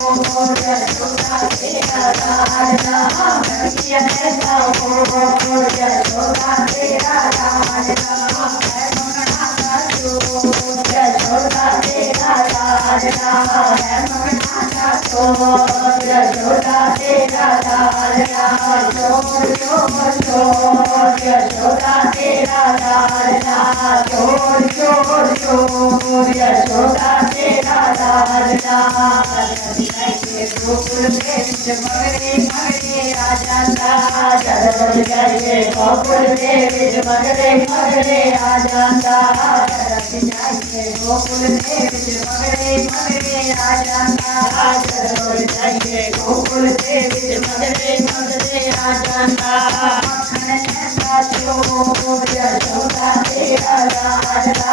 यशोदा तेरा लाडला कन्हैया कैसा हो। यशोदा तेरा लाडला है मंगना का चोर। यशोदा तेरा लाडला है मंगना का चोर। यशोदा तेरा लाडला चोर चोर चोर। यशोदा तेरा लाडला चोर चोर चोर। यशोदा तेरा लाडला गोकुल में मगरे मगरे आ जाता। जब जाइए गोकुल में मगरे मगरे आ जाता। जब जाइए गोकुल में मगरे मगरे आ जाता। जब जाइए गोकुल में मगरे मगरे आ जाता। मक्खन जैसा चोर यशोदा तेरा लाडला।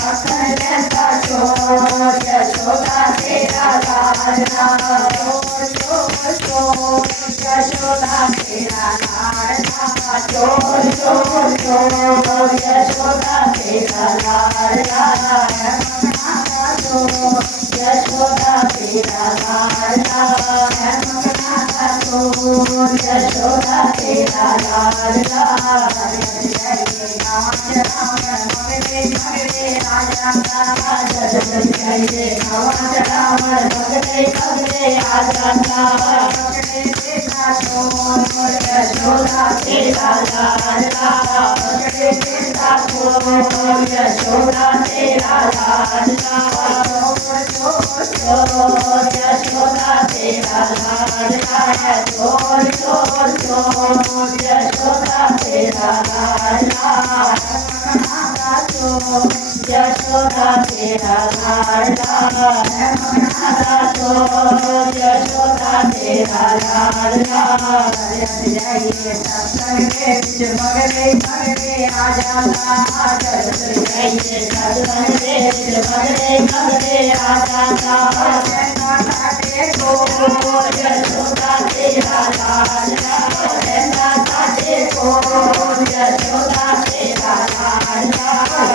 मक्खन जैसा चोर यशोदा तेरा लाडला। चोर चोर यशोदा तेरा लाडला। चोर चोर चोर यशोदा तेरा लाडला है मंगना का चोर। यशोदा तेरा लाडला है मंगना का चोर। यशोदा तेरा लाडला मगरे मगरे आ जाता। जब जाइए रावण मगरे मगरे आ जाता। पकड़े तेरा चोर यशोदा तेरा लाडला। पकड़े तेरा चोर यशोदा तेरा लाडला। चोर चोर चोर यशोदा तेरा लाडला है। चोर चोर चोर यशोदा तेरा लाडला मंगना का चोर। यशोदा तेरा लाडला है मंगना का चोर। यशोदा तेरा लाडला जाइए सत्संग के बीच मगरे मगरे आ जाता। जब जाइए सत्संग के बीच मगरे मगरे आ जाता। जैसा काटे को यशोदा तेरा लाडला। जैसा काटे को यशोदा तेरा लाडला।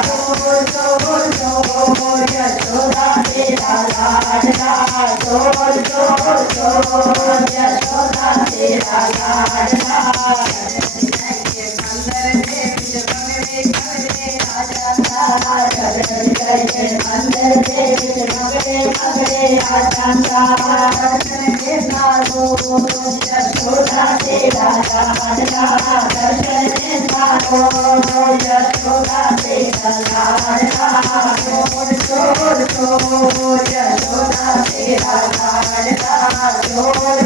चोर चोर चोर यशोदा तेरा लाडला। चोर चोर चोर यशोदा तेरा लाडला। मंदिर के बीच मगरे मगरे आ जाता। मंदिर के बीच मगरे मगरे आ जाता। दर्शन के साधो यशोदा तेरा लाडला। दर्शन के साधो यशोदा तेरा लाडला। चोर चोर चोर यशोदा तेरा लाडला। चोर